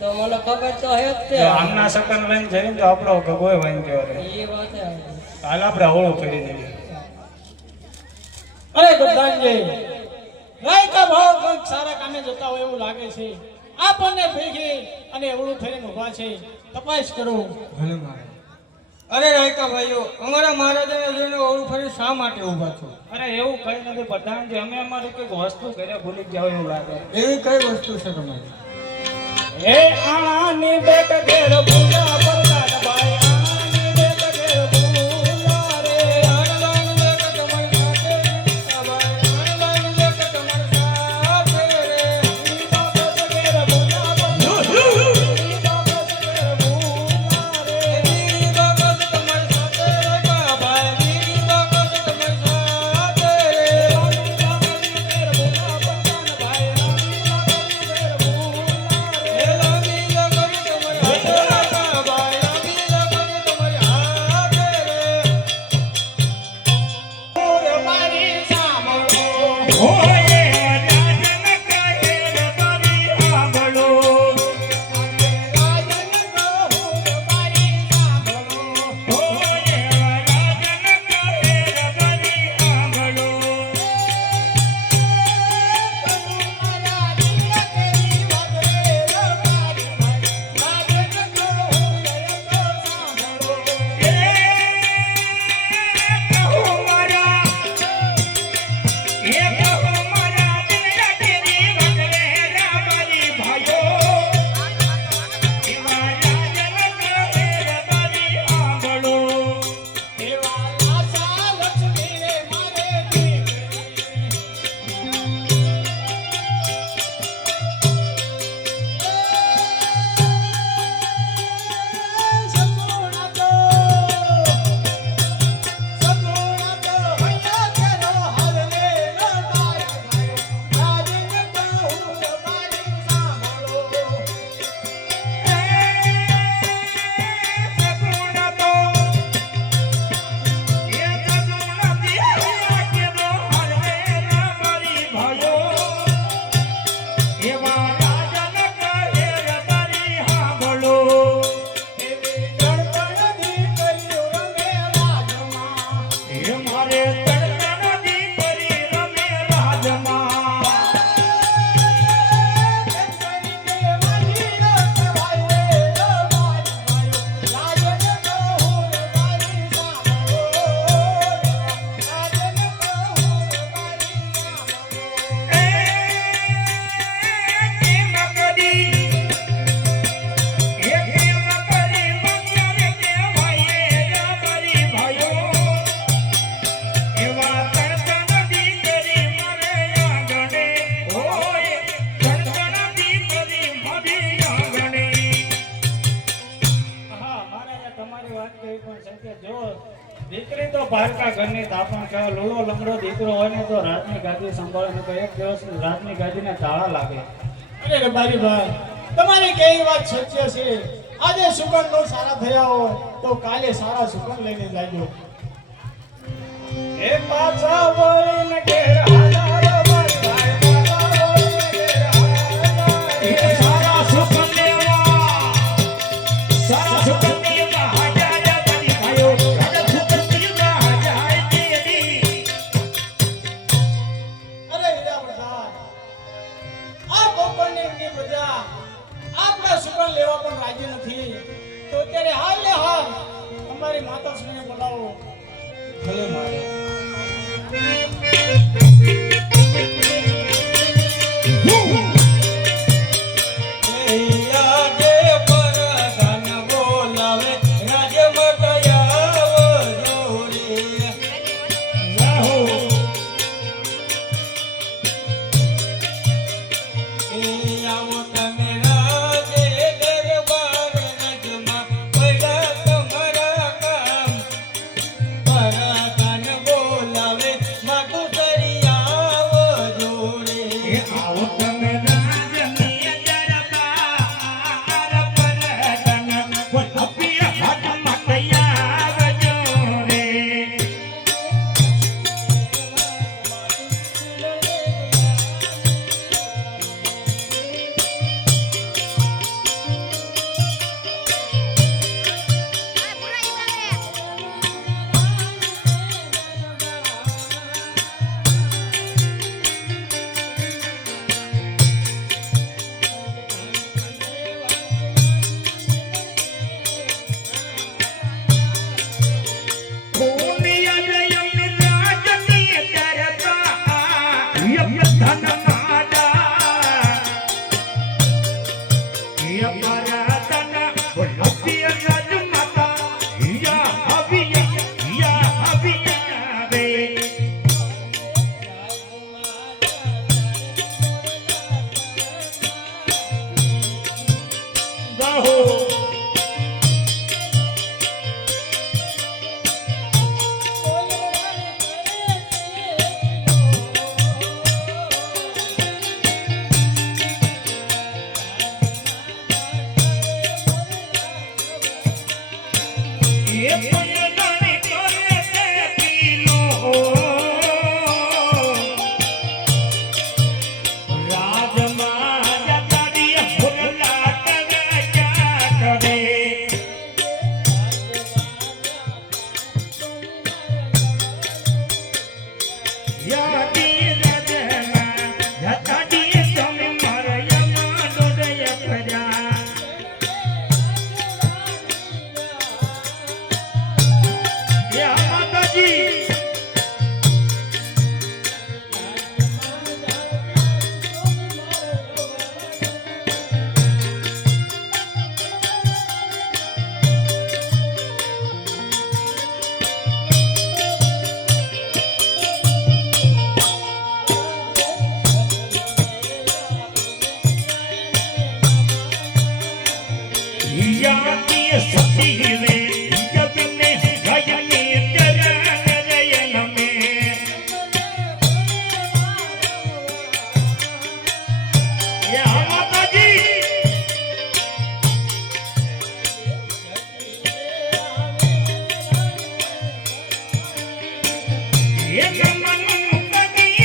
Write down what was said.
તો મને ખબર તો હે જ તે આમના સકન લઈને જઈને તો આપણો ગગોય વાંગ્યો રે. ઈ વાત હે. હાલ આપણે હોળું કરી દઈએ. અરે ગોદાનજી રાયકા ભાવ કંઈક સારા કામે જતા હોય એવું લાગે છે. આપણને ભેગી અને એવડું થઈને છે. તપાસ કરો. ભલે મારે. અરે રાયકા ભાઈઓ અમારા મહારાજાને જોઈને ઓળું ફરી શા માટે ઊભા છો? અરે એવું કઈ નથી પ્રધાનજી અમે અમારું કંઈક વસ્તુ ઘરે ભૂલી જાવ એવું લાગે. એવી કઈ વસ્તુ છે તમારી? હે આની બેટ ઘેર પૂજા પણ જો દીકરી તો ભારકા ઘરની તાપણ કહેવાય લુલો લંગડો દીકરો હોય ને તો રાતની ગાદી સંભાળે ને તો એક દિવસ રાજની ગાદીને તાળા લાગે. અરે રબારી ભાઈ તમારી કેવી વાત સત્ય છે. આજે સુગંધ નો સારા થયા હોય તો કાલે સારા સુગંધ લઈને જાજો. એ પાછા વળીને ઘેર એ આ માતાજી. એ મન મુકતી